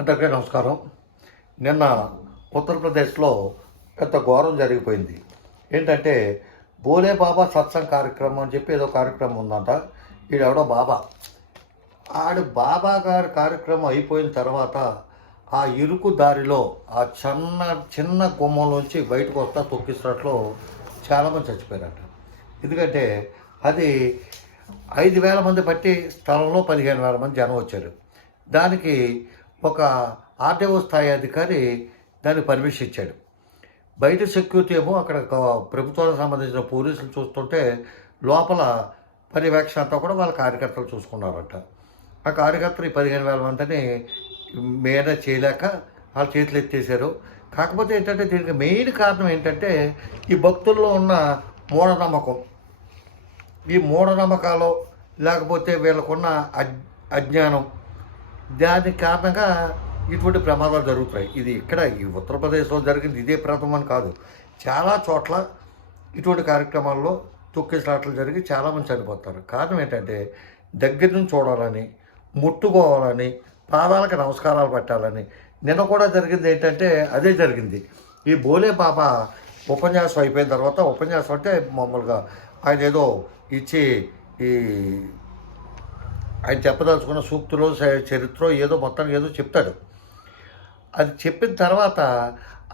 అందరికీ నమస్కారం. నిన్న ఉత్తరప్రదేశ్లో పెద్ద ఘోరం జరిగిపోయింది. ఏంటంటే బోలే బాబా సత్సంగ్ కార్యక్రమం అని చెప్పి ఏదో కార్యక్రమం ఉందంట. ఈడెవడో బాబా. ఆడు బాబా గారి కార్యక్రమం అయిపోయిన తర్వాత ఆ ఇరుకు దారిలో ఆ చిన్న చిన్న గుమ్మంలోంచి బయటకు వస్తా తొక్కిస్తున్నట్లు చాలామంది చచ్చిపోయారట. ఎందుకంటే అది ఐదు వేల మంది పట్టి స్థలంలో పదిహేను వేల మంది జనం వచ్చారు. దానికి ఒక ఆర్డీఓ స్థాయి అధికారి దాన్ని పర్మిషన్ ఇచ్చాడు. బయట సెక్యూరిటీ ఏమో అక్కడ ప్రభుత్వానికి సంబంధించిన పోలీసులు చూస్తుంటే లోపల పర్యవేక్షణ అంతా కూడా వాళ్ళ కార్యకర్తలు చూసుకున్నారంట. ఆ కార్యకర్తలు ఈ పదిహేను వేల మందిని మీద చేయలేక వాళ్ళ చేతులు ఎత్తేసారు. కాకపోతే ఏంటంటే దీనికి మెయిన్ కారణం ఏంటంటే ఈ భక్తుల్లో ఉన్న మూఢనమ్మకం. ఈ మూఢనమ్మకాలు లేకపోతే వీళ్ళకున్న అజ్ అజ్ఞానం దాని కారణంగా ఇటువంటి ప్రమాదాలు జరుగుతాయి ఇది ఇక్కడ ఈ ఉత్తరప్రదేశ్లో జరిగింది. ఇదే ప్రథమం అని కాదు. చాలా చోట్ల ఇటువంటి కార్యక్రమాల్లో తొక్కిసలాటలు జరిగి చాలామంది చనిపోతారు కారణం ఏంటంటే దగ్గర నుంచి చూడాలని ముట్టుకోవాలని పాదాలకు నమస్కారాలు పెట్టాలని నిన్న కూడా జరిగింది ఏంటంటే అదే జరిగింది. ఈ బోలే బాబా ఉపన్యాసం అయిపోయిన తర్వాత ఉపన్యాసం అంటే మామూలుగా ఆయన ఏదో ఇచ్చి ఈ ఆయన చెప్పదలుచుకున్న సూక్తులు చరిత్ర ఏదో మొత్తం ఏదో చెప్తాడు. అది చెప్పిన తర్వాత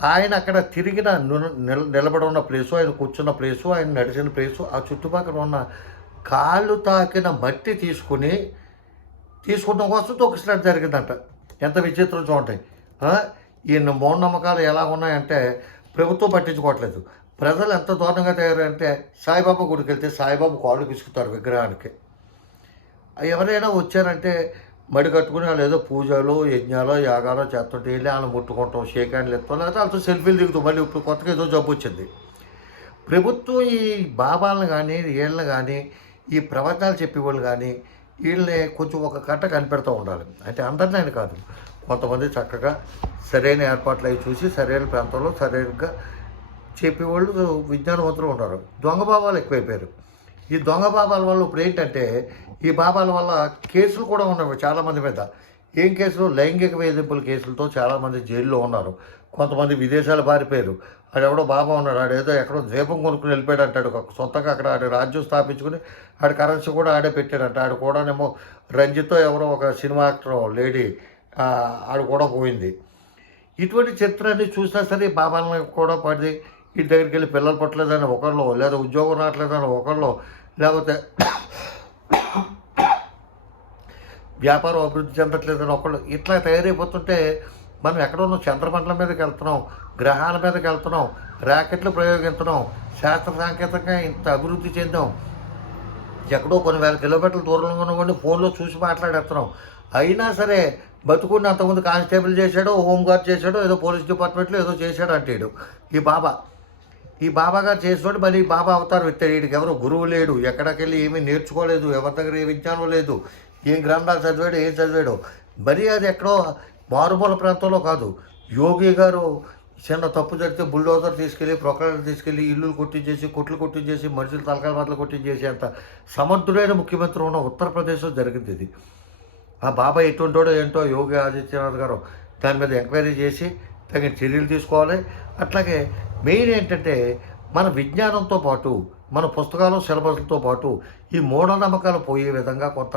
ఆయన అక్కడ తిరిగిన నిల నిలబడి ఉన్న ప్లేసు ఆయన కూర్చున్న ప్లేసు ఆయన నడిచిన ప్లేసు ఆ చుట్టుపక్కల ఉన్న కాళ్ళు తాకిన మట్టి తీసుకుని తీసుకుంటాం కోసం తొక్కిసినట్టు జరిగిందంట. ఎంత విచిత్రం చూడండి. ఈ మూఢనమ్మకాలు ఎలా ఉన్నాయంటే ప్రభుత్వం పట్టించుకోవట్లేదు. ప్రజలు ఎంత దారుణంగా తయారంటే సాయిబాబా గుడికి వెళ్తే సాయిబాబా కాళ్ళు పిసుకుతారు విగ్రహానికి. ఎవరైనా వచ్చారంటే మడి కట్టుకుని వాళ్ళు ఏదో పూజలు యజ్ఞాలు యాగాలు చేస్తుంటే వెళ్ళి వాళ్ళని ముట్టుకుంటాం షేక్ హ్యాండ్లు ఎత్తాం లేకపోతే వాళ్ళతో సెల్ఫీలు దిగుతాం. మళ్ళీ ఇప్పుడు కొత్తగా ఏదో జబ్బు వచ్చింది. ప్రభుత్వం ఈ బాబాలను కానీ వీళ్ళని కానీ ఈ ప్రవచనాలు చెప్పేవాళ్ళు కానీ వీళ్ళని కొంచెం ఒక కట్ట కనిపెడుతూ ఉండాలి. అంటే అందరినీ ఆయన కాదు. కొంతమంది చక్కగా సరైన ఏర్పాట్లు అవి చూసి సరైన ప్రాంతంలో సరైనగా చెప్పేవాళ్ళు విజ్ఞానవంతులు ఉన్నారు. దొంగ బాబాలు ఎక్కువైపోయారు. ఈ దొంగ బాబాల వల్ల ఇప్పుడు ఏంటంటే ఈ బాబాల వల్ల కేసులు కూడా ఉన్నాయి చాలామంది మీద. ఏం కేసులు? లైంగిక వేధింపుల కేసులతో చాలామంది జైల్లో ఉన్నారు. కొంతమంది విదేశాలు పారిపోయారు. ఆడెవడో బాబా ఉన్నాడు. ఆడేదో ఎక్కడో ద్వీపం కొనుక్కుని వెళ్ళిపోయాడు అంటాడు. ఒక సొంతంగా అక్కడ ఆడ రాజ్యం స్థాపించుకుని ఆడ కరెన్సీ కూడా ఆడే పెట్టాడంట. ఆడు కూడానేమో రంజిత్తో ఎవరో ఒక సినిమా యాక్టర్ లేడీ ఆడు కూడా పోయింది. ఇటువంటి చిత్రాన్ని చూసినా సరే బాబాలను కూడా పడి ఇంటి దగ్గరికి వెళ్ళి పిల్లలు పట్టలేదని ఒకళ్ళు లేదా ఉద్యోగం రావట్లేదని ఒకళ్ళు లేకపోతే వ్యాపారం అభివృద్ధి చెందట్లేదని ఒకళ్ళు ఇట్లా తయారైపోతుంటే మనం ఎక్కడున్న? చంద్రమండలం మీదకి వెళ్తున్నాం గ్రహాల మీదకి వెళ్తున్నాం ర్యాకెట్లు ప్రయోగిస్తున్నాం శాస్త్ర సాంకేతికంగా ఇంత అభివృద్ధి చెందాం. ఎక్కడో కొన్ని వేల కిలోమీటర్ల దూరంలో ఉన్నవాడిని ఫోన్లో చూసి మాట్లాడేస్తున్నాం. అయినా సరే బతుకుని అంతకుముందు కానిస్టేబుల్ చేశాడో హోంగార్డ్ చేశాడో ఏదో పోలీస్ డిపార్ట్మెంట్లో ఏదో చేశాడు అంటాడు. ఈ బాబా ఈ బాబా గారు చేసినోడు మళ్ళీ ఈ బాబా అవతారం ఎత్తాడు వీడికి ఎవరు గురువు లేడు. ఎక్కడికెళ్ళి ఏమీ నేర్చుకోలేదు. ఎవరి దగ్గర ఏ విజ్ఞానం లేదు. ఏం గ్రంథాలు చదివాడు ఏం చదివాడు. మరీ అది ఎక్కడో మారుమూల ప్రాంతంలో కాదు. యోగి గారు చిన్న తప్పు జరిగితే బుల్డోజర్ తీసుకెళ్ళి ప్రొకలర్ తీసుకెళ్ళి ఇల్లు కొట్టించేసి కొట్లు కొట్టించేసి మనుషులు తలకాల బట్టలు కొట్టించేసి అంత సమర్థుడైన ముఖ్యమంత్రి ఉన్న ఉత్తరప్రదేశ్లో జరిగింది ఇది. ఆ బాబా ఎటువంటోడో ఏంటో యోగి ఆదిత్యనాథ్ గారు దాని మీద ఎంక్వైరీ చేసి తగిన చర్యలు తీసుకోవాలి. అట్లాగే మెయిన్ ఏంటంటే మన విజ్ఞానంతో పాటు మన పుస్తకాలు సిలబస్లతో పాటు ఈ మూఢనమ్మకాలు పోయే విధంగా కొంత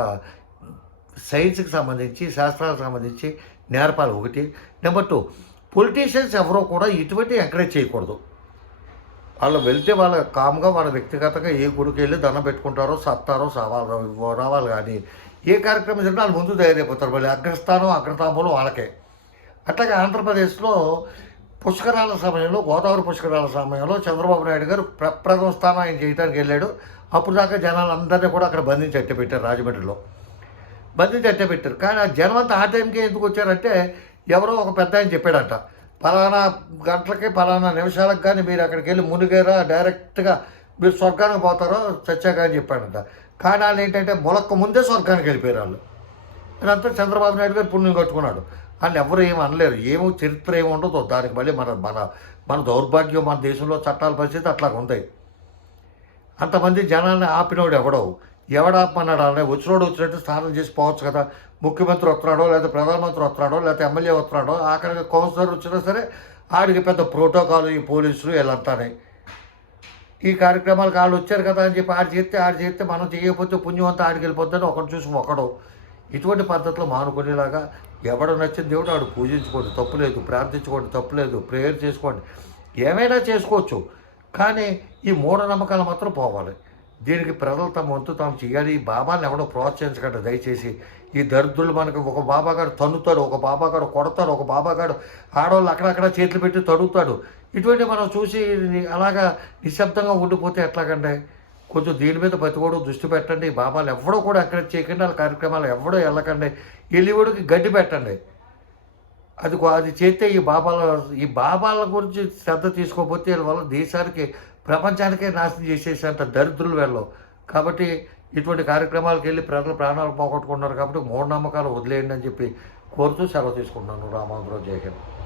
సైన్స్కి సంబంధించి శాస్త్రాలకు సంబంధించి నేర్పాలి. ఒకటి. నెంబర్ టూ పొలిటీషియన్స్ ఎవరో కూడా ఇటువంటి ఎంకరేజ్ చేయకూడదు. వాళ్ళు వెళ్తే వాళ్ళ కామ్గా వాళ్ళ వ్యక్తిగతంగా ఏ గుడికి వెళ్ళి దండం పెట్టుకుంటారో సత్తారో సవాలు రావాలి కానీ ఏ కార్యక్రమం జరిగినా వాళ్ళు ముందు తయారైపోతారు. మళ్ళీ అగ్రస్థానం అగ్రతాంబులు వాళ్ళకే. అట్లాగే ఆంధ్రప్రదేశ్లో పుష్కరాల సమయంలో గోదావరి పుష్కరాల సమయంలో చంద్రబాబు నాయుడు గారు ప్రప్రథమ స్థానం ఆయన చేయడానికి వెళ్ళాడు. అప్పుడు దాకా జనాలందరినీ కూడా అక్కడ బంధించి అట్టపెట్టారు రాజమండ్రిలో. బంధించి అట్టపెట్టారు కానీ ఆ జనం అంతా ఆ టైంకి ఎందుకు వచ్చారంటే ఎవరో ఒక పెద్ద ఆయన చెప్పాడంట పలానా గంటలకి పలానా నిమిషాలకు కానీ మీరు అక్కడికి వెళ్ళి మునిగారా డైరెక్ట్గా మీరు స్వర్గానికి పోతారో చచ్చాక అని చెప్పాడంట. కానీ వాళ్ళు ఏంటంటే మొలక్క ముందే స్వర్గానికి వెళ్ళిపోయారు వాళ్ళు. అంతా చంద్రబాబు నాయుడు గారు పుణ్యం కట్టుకున్నాడు. అని ఎవరు ఏమి అనలేరు. ఏమో చరిత్ర ఏమి ఉండదు దానికి మళ్ళీ మన మన మన దౌర్భాగ్యం మన దేశంలో చట్టాల పరిస్థితి అట్లా ఉంటాయి. అంతమంది జనాన్ని ఆపినోడు ఎవడవు ఎవడాపమన్నాడు అనే వచ్చినోడు వచ్చినట్టు స్నానం చేసి పోవచ్చు కదా. ముఖ్యమంత్రి వస్తున్నాడో లేదా ప్రధానమంత్రి వస్తున్నాడో లేకపోతే ఎమ్మెల్యే వస్తున్నాడో ఆఖరికి కౌన్సిలర్ వచ్చినా సరే ఆడికి పెద్ద ప్రోటోకాల్ ఈ పోలీసులు వీళ్ళంతానే. ఈ కార్యక్రమాలకు వాళ్ళు వచ్చారు కదా అని చెప్పి ఆడు చేస్తే ఆడు చేస్తే మనం చేయకపోతే పుణ్యం అంతా ఆడికి వెళ్ళిపోద్దని ఒకటి చూసి ఒకడు. ఇటువంటి పద్ధతిలో మానుకునేలాగా ఎవడు నచ్చిన దేవుడు ఆడు పూజించుకోండి తప్పులేదు ప్రార్థించుకోండి తప్పులేదు ప్రేయర్ చేసుకోండి. ఏమైనా చేసుకోవచ్చు కానీ ఈ మూఢనమ్మకాలు మాత్రం పోవాలి. దీనికి ప్రజలు తమ వంతు తాము చేయాలి. ఈ బాబాని ఎవడో ప్రోత్సహించకండి దయచేసి. ఈ దరిద్రులు మనకి ఒక బాబాగాడు తన్నుతాడు ఒక బాబాగాడు కొడతాడు ఒక బాబాగాడు ఆడవాళ్ళు అక్కడక్కడ చేతులు పెట్టి తడుగుతాడు. ఇటువంటి మనం చూసి అలాగా నిశ్శబ్దంగా ఉండిపోతే ఎట్లాగండి? కొంచెం దీని మీద బతికోవడం దృష్టి పెట్టండి. బాబాలు ఎవడో కూడా ఎంకరేజ్ చేయకండి వాళ్ళ కార్యక్రమాలు ఎవడో వెళ్ళకండి. వెళ్ళివాడికి గడ్డి పెట్టండి. అది అది చేస్తే ఈ బాబాల ఈ బాబాల గురించి శ్రద్ధ తీసుకోకపోతే వీళ్ళ వల్ల దేశానికి ప్రపంచానికే నాశనం చేసేసేంత దరిద్రులు వెళ్ళవు కాబట్టి ఇటువంటి కార్యక్రమాలకు వెళ్ళి ప్రజలు ప్రాణాలు పోగొట్టుకున్నారు కాబట్టి మూఢనమ్మకాలు వదిలేయండి అని చెప్పి కోరుతూ సెలవు తీసుకుంటున్నాను. రామాంధ్రరావు జయహింద్